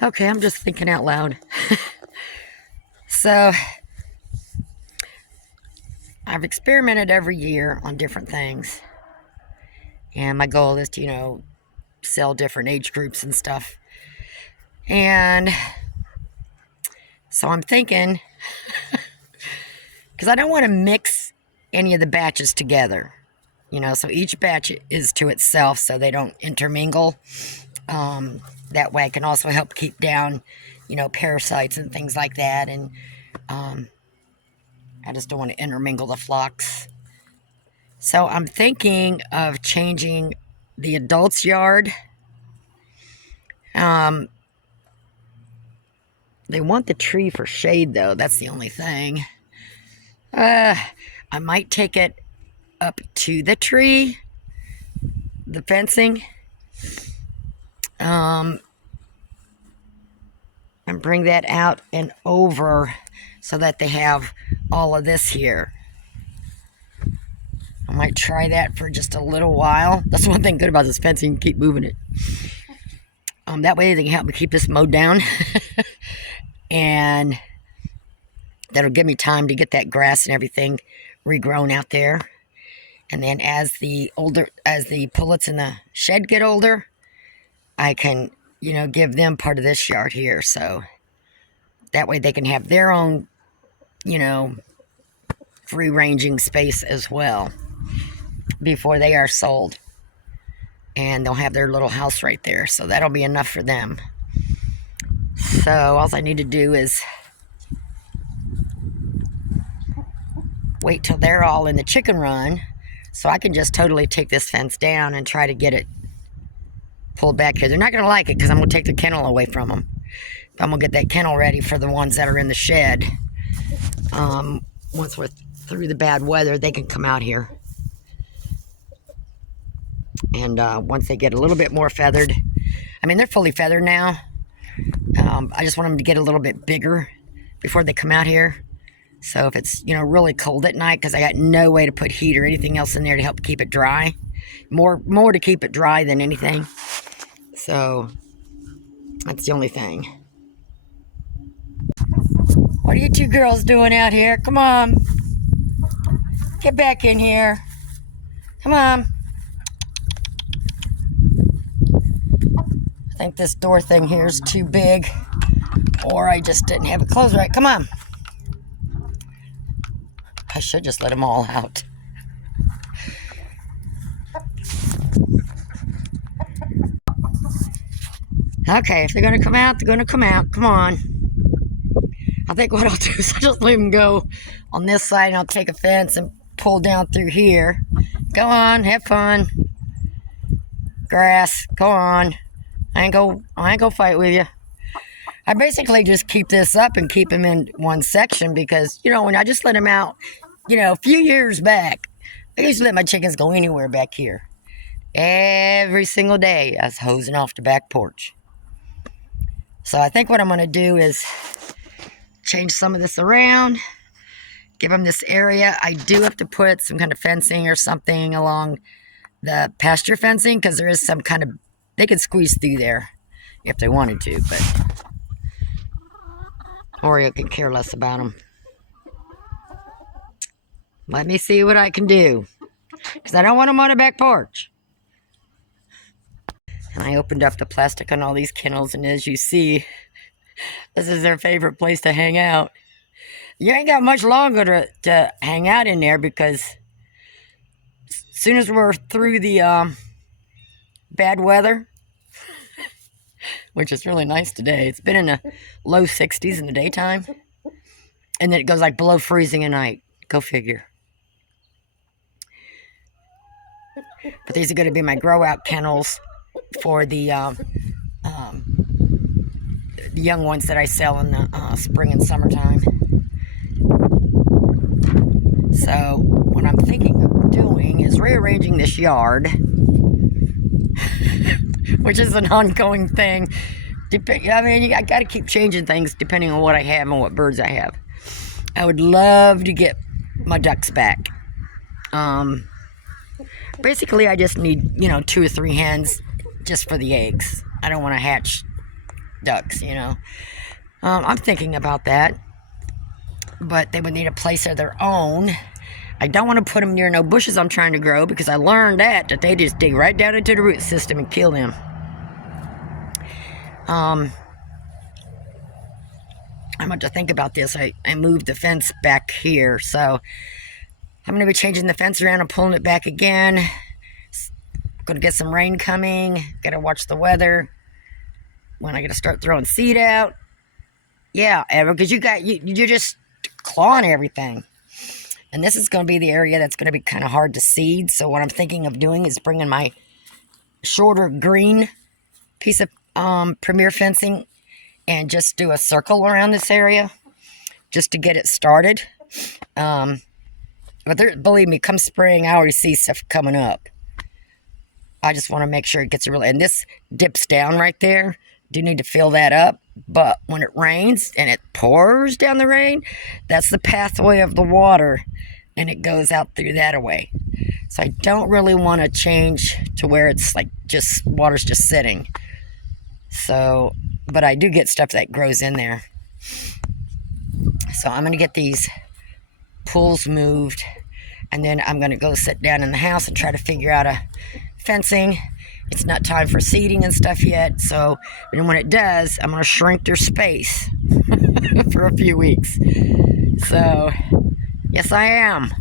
Okay, I'm just thinking out loud. So, I've experimented every year on different things. And my goal is to, sell different age groups and stuff. And so I'm thinking, because I don't want to mix any of the batches together. So each batch is to itself so they don't intermingle. That way I can also help keep down, parasites and things like that. And I just don't want to intermingle the flocks. So I'm thinking of changing the adults' yard. They want the tree for shade, though. That's the only thing. I might take it up to the tree, the fencing, and bring that out and over so that they have all of this here. I might try that for just a little while. That's one thing good about this fencing. You can keep moving it. That way they can help me keep this mowed down. And that'll give me time to get that grass and everything regrown out there. And then as the pullets in the shed get older, I can, give them part of this yard here. So that way they can have their own, free-ranging space as well before they are sold. And they'll have their little house right there. So that'll be enough for them. So all I need to do is wait till they're all in the chicken run so I can just totally take this fence down and try to get it pulled back here. They're not going to like it because I'm going to take the kennel away from them. But I'm going to get that kennel ready for the ones that are in the shed. Once we're through the bad weather, they can come out here. And once they get a little bit more feathered, they're fully feathered now. I just want them to get a little bit bigger before they come out here. So if it's, really cold at night, because I got no way to put heat or anything else in there to help keep it dry. More to keep it dry than anything. So that's the only thing. What are you two girls doing out here? Come on. Get back in here. Come on. I think this door thing here is too big, or I just didn't have it closed right. Come on. I should just let them all out. Okay, if they're going to come out, they're going to come out. Come on. I think what I'll do is I'll just leave them go on this side, and I'll take a fence and pull down through here. Go on, have fun. Grass, go on. I ain't go fight with you. I basically just keep this up and keep them in one section because, when I just let them out, a few years back, I used to let my chickens go anywhere back here. Every single day, I was hosing off the back porch. So I think what I'm going to do is change some of this around, give them this area. I do have to put some kind of fencing or something along the pasture fencing because there is some kind of, they could squeeze through there if they wanted to, but Oreo could care less about them. Let me see what I can do because I don't want them on the back porch. And I opened up the plastic on all these kennels, and as you see, this is their favorite place to hang out. You ain't got much longer to hang out in there because as soon as we're through the bad weather, which is really nice today. It's been in the low 60s in the daytime. And then it goes like below freezing at night. Go figure. But these are going to be my grow out kennels for the young ones that I sell in the spring and summertime. So what I'm thinking of doing is rearranging this yard. Which is an ongoing thing. I got to keep changing things depending on what I have and what birds I have. I would love to get my ducks back. Basically, I just need, 2 or 3 hens just for the eggs. I don't want to hatch ducks, you know. I'm thinking about that, but they would need a place of their own. I don't want to put them near no bushes I'm trying to grow because I learned that they just dig right down into the root system and kill them. I'm going to think about this. I moved the fence back here, so I'm going to be changing the fence around and pulling it back again. Going to get some rain coming. Got to watch the weather. When I got to start throwing seed out. Yeah, because you're just clawing everything. And this is going to be the area that's going to be kind of hard to seed. So what I'm thinking of doing is bringing my shorter green piece of Premier fencing and just do a circle around this area just to get it started. But believe me, come spring, I already see stuff coming up. I just want to make sure it gets and this dips down right there. Do need to fill that up. But when it rains and it pours down the rain, that's the pathway of the water, and it goes out through that way. So I don't really want to change to where it's like just water's just sitting. So, but I do get stuff that grows in there. So I'm going to get these pools moved, and then I'm going to go sit down in the house and try to figure out a fencing. It's not time for seeding and stuff yet, so and when it does, I'm going to shrink their space for a few weeks. So, yes, I am.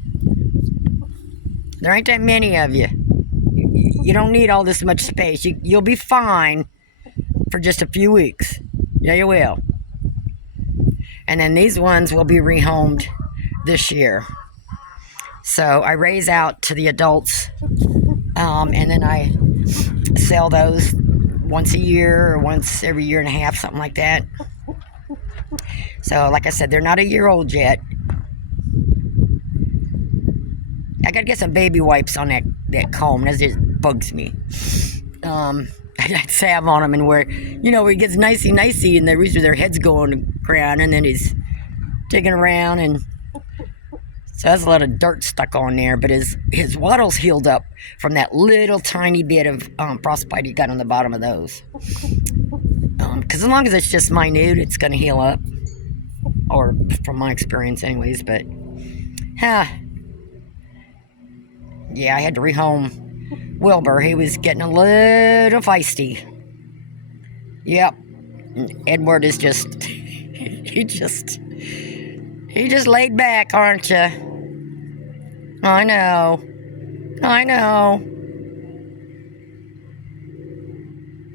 There ain't that many of you. You don't need all this much space. You'll be fine for just a few weeks. Yeah, you will. And then these ones will be rehomed this year. So I raise out to the adults, and then I sell those once a year or once every year and a half, something like that. So, like I said, they're not a year old yet. I gotta get some baby wipes on that comb. That just bugs me. I'd salve on them and where he gets nicey, and their heads go on the ground, and then he's digging around, and so there's a lot of dirt stuck on there. But his wattles healed up from that little tiny bit of frostbite he got on the bottom of those. Because as long as it's just minute, it's going to heal up. Or from my experience anyways. But, yeah, I had to rehome Wilbur. He was getting a little feisty. Yep. Edward is just, he just laid back, aren't you? I know.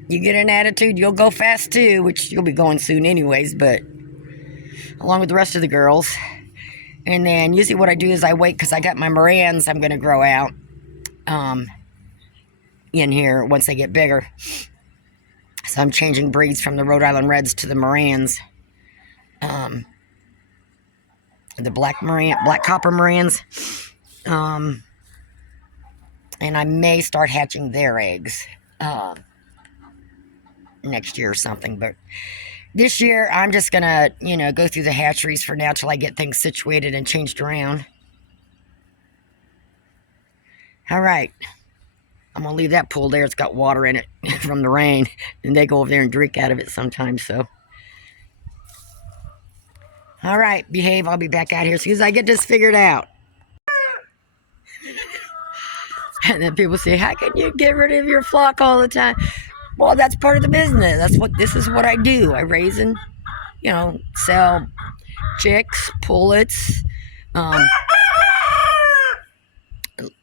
You get an attitude, you'll go fast too, which you'll be going soon anyways, but along with the rest of the girls. And then usually what I do is I wait because I got my Morans I'm going to grow out in here once they get bigger. So I'm changing breeds from the Rhode Island Reds to the Morans. The black copper Morans. And I may start hatching their eggs next year or something. But this year, I'm just going to, go through the hatcheries for now till I get things situated and changed around. All right. I'm going to leave that pool there. It's got water in it from the rain. And they go over there and drink out of it sometimes, so. All right, behave. I'll be back out here as soon as I get this figured out. And then people say, how can you get rid of your flock all the time? Well, that's part of the business. This is what I do. I raise and, sell chicks, pullets,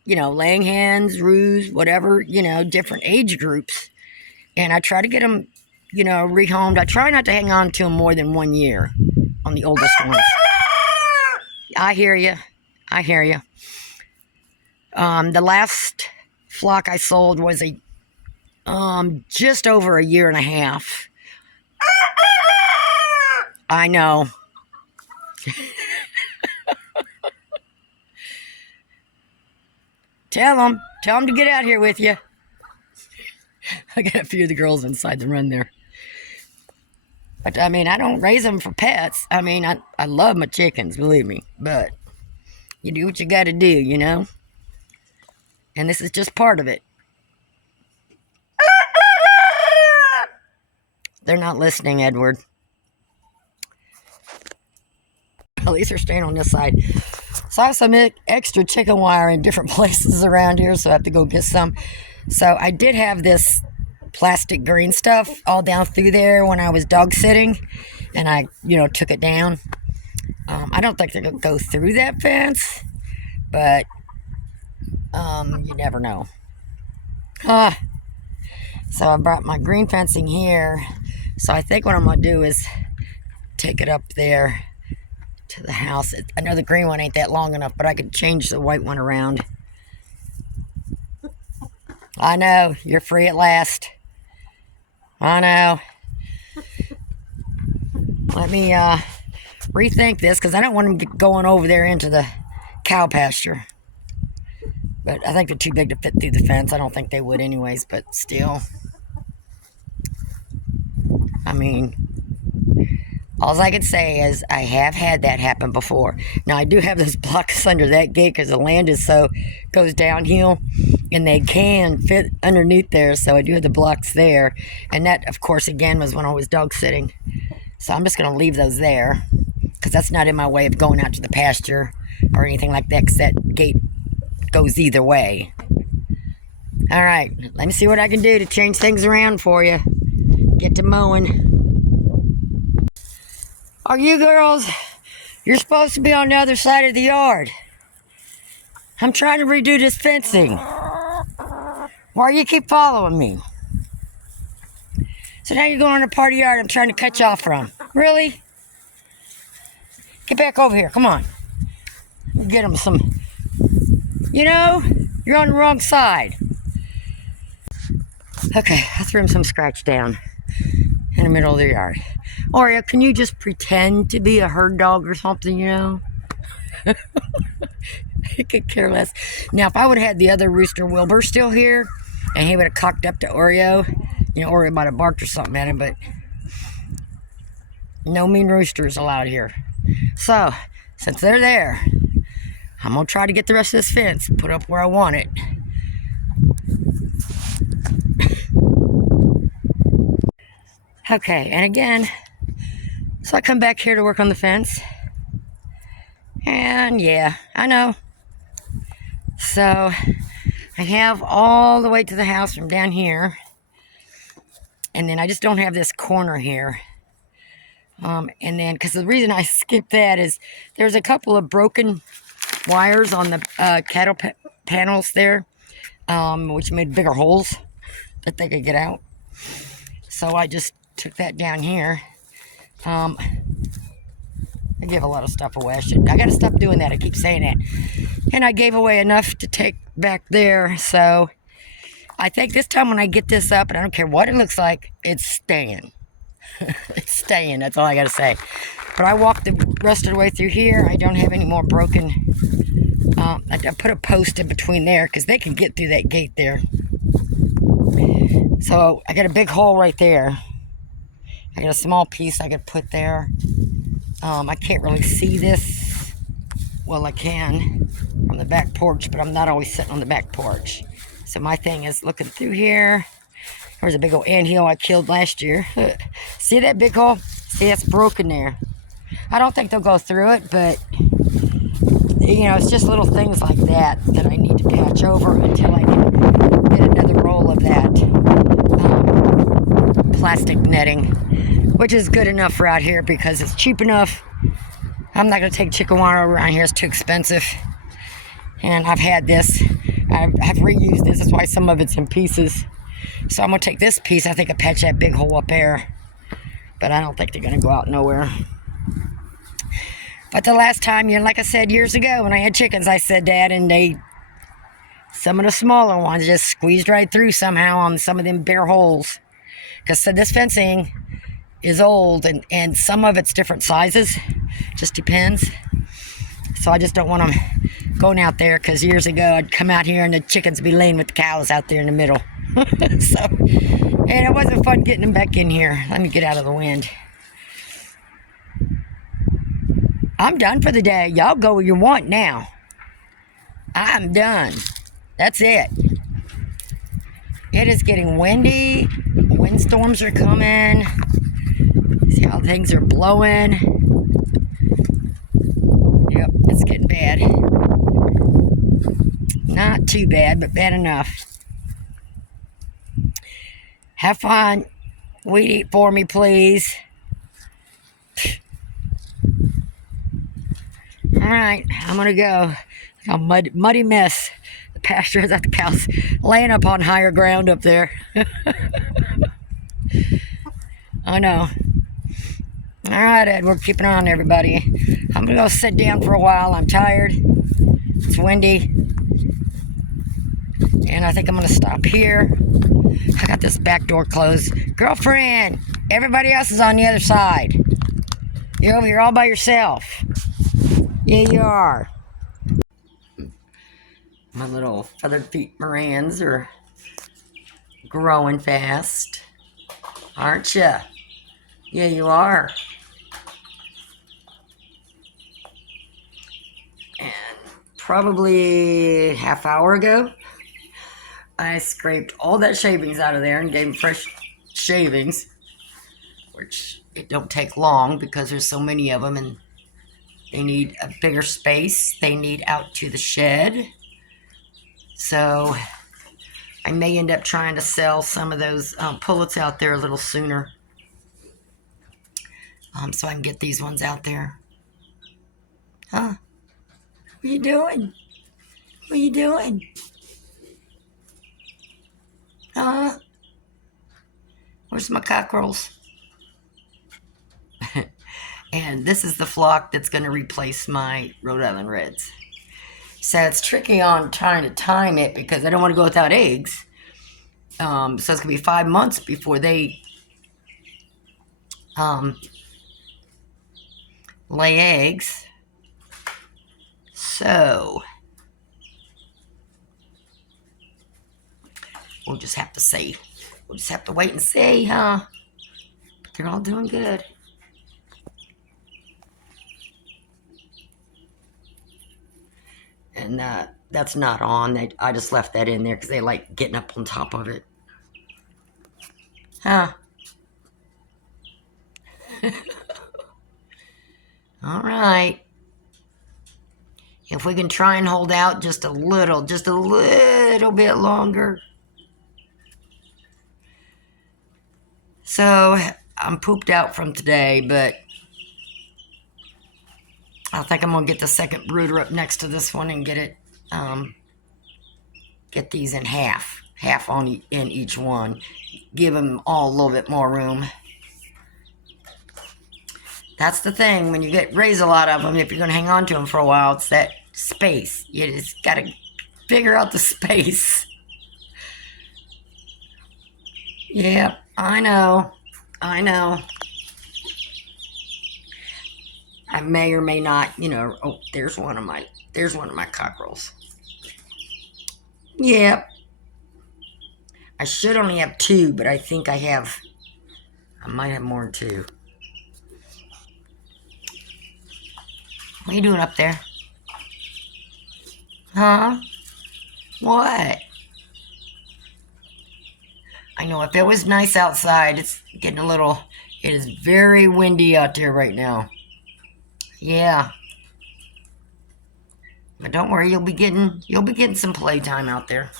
laying hens, roos, whatever, different age groups. And I try to get them, rehomed. I try not to hang on to them more than 1 year on the oldest ones. I hear you. The last flock I sold was just over a year and a half. I know. Tell them to get out here with you. I got a few of the girls inside the run there. But, I don't raise them for pets. I love my chickens, believe me. But you do what you got to do, And this is just part of it. They're not listening, Edward. At least they're staying on this side. So I have some extra chicken wire in different places around here, so I have to go get some. So I did have this plastic green stuff all down through there when I was dog sitting, and I, took it down. I don't think they're going to go through that fence, but you never know. So I brought my green fencing here. So I think what I'm going to do is take it up there to the house. I know the green one ain't that long enough, but I could change the white one around. I know, you're free at last. I know. Let me rethink this, because I don't want them going over there into the cow pasture. But I think they're too big to fit through the fence. I don't think they would anyways, but still. I mean, all I can say is I have had that happen before. Now, I do have those blocks under that gate because the land goes downhill, and they can fit underneath there, so I do have the blocks there. And that, of course, again, was when I was dog sitting. So I'm just going to leave those there, because that's not in my way of going out to the pasture or anything like that, because that gate goes either way. All right, let me see what I can do to change things around for you. Get to mowing. Are you girls? You're supposed to be on the other side of the yard. I'm trying to redo this fencing. Why you keep following me? So now you're going on a part of the yard I'm trying to cut you off from. Really? Get back over here. Come on. Get them some... you're on the wrong side. Okay, I threw him some scratch down in the middle of the yard. Oreo, can you just pretend to be a herd dog or something, I could care less. Now, if I would have had the other rooster Wilbur still here, and he would have cocked up to Oreo, Oreo might have barked or something at him, but no mean roosters allowed here. So, since they're there, I'm going to try to get the rest of this fence put up where I want it. Okay, and again, so I come back here to work on the fence. And yeah, I know. So I have all the way to the house from down here. And then I just don't have this corner here. And then, because the reason I skipped that is there's a couple of broken wires on the cattle panels there, which made bigger holes that they could get out. So I just took that down here. I give a lot of stuff away. I gotta stop doing that. I keep saying that. And I gave away enough to take back there. So I think this time when I get this up, and I don't care what it looks like, it's staying. It's staying. That's all I gotta say. But I walked the rest of the way through here. I don't have any more broken. I put a post in between there because they can get through that gate there. So I got a big hole right there. I got a small piece I could put there. I can't really see this. Well, I can from the back porch, but I'm not always sitting on the back porch. So my thing is looking through here. There's a big old anthill I killed last year. See that big hole? See, that's broken there. I don't think they'll go through it, but it's just little things like that that I need to patch over until I can get another roll of that plastic netting, which is good enough for out here because it's cheap enough. I'm not going to take chicken wire around here. It's too expensive. And I've had this. I've reused this. That's why some of it's in pieces. So I'm going to take this piece. I think I patch that big hole up there. But I don't think they're going to go out nowhere. But the last time, like I said years ago when I had chickens, I said that, and some of the smaller ones just squeezed right through somehow on some of them bare holes. Because this fencing is old, and some of it's different sizes. Just depends. So I just don't want them going out there, because years ago I'd come out here and the chickens would be laying with the cows out there in the middle. And it wasn't fun getting them back in here. Let me get out of the wind. I'm done for the day. Y'all go where you want now. I'm done. That's it. It is getting windy. Windstorms are coming. See how things are blowing? Yep, it's getting bad. Not too bad, but bad enough. Have fun. Weed eat for me, please. All right, I'm gonna go. A muddy mess. The pasture is at the cows laying up on higher ground up there. I know. All right, Ed, we're keeping on, everybody. I'm gonna go sit down for a while. I'm tired. It's windy. And I think I'm gonna stop here. I got this back door closed. Girlfriend, everybody else is on the other side. You're over here all by yourself. Yeah, you are. My little feathered feet Morans are growing fast. Aren't you? Yeah, you are. And probably half hour ago, I scraped all that shavings out of there and gave them fresh shavings, which it don't take long because there's so many of them and they need a bigger space. They need out to the shed. So I may end up trying to sell some of those pullets out there a little sooner. So I can get these ones out there. Huh? What are you doing? What are you doing? Huh? Where's my cockerels? And this is the flock that's going to replace my Rhode Island Reds. So it's tricky on trying to time it because I don't want to go without eggs. So it's going to be 5 months before they lay eggs. So we'll just have to see. We'll just have to wait and see, huh? But they're all doing good. And that's not on. I just left that in there because they like getting up on top of it. Huh? All right. If we can try and hold out just a little bit longer. So I'm pooped out from today, but I think I'm gonna get the second brooder up next to this one and get it, get these in half in each one. Give them all a little bit more room. That's the thing when you raise a lot of them. If you're gonna hang on to them for a while, it's that space. You just gotta figure out the space. Yep, I know. I may or may not, oh, there's one of my cockerels. Yep. I should only have 2, but I think I might have more than 2. What are you doing up there? Huh? What? I know if it was nice outside, it's getting it is very windy out there right now. Yeah. But don't worry, you'll be getting some playtime out there.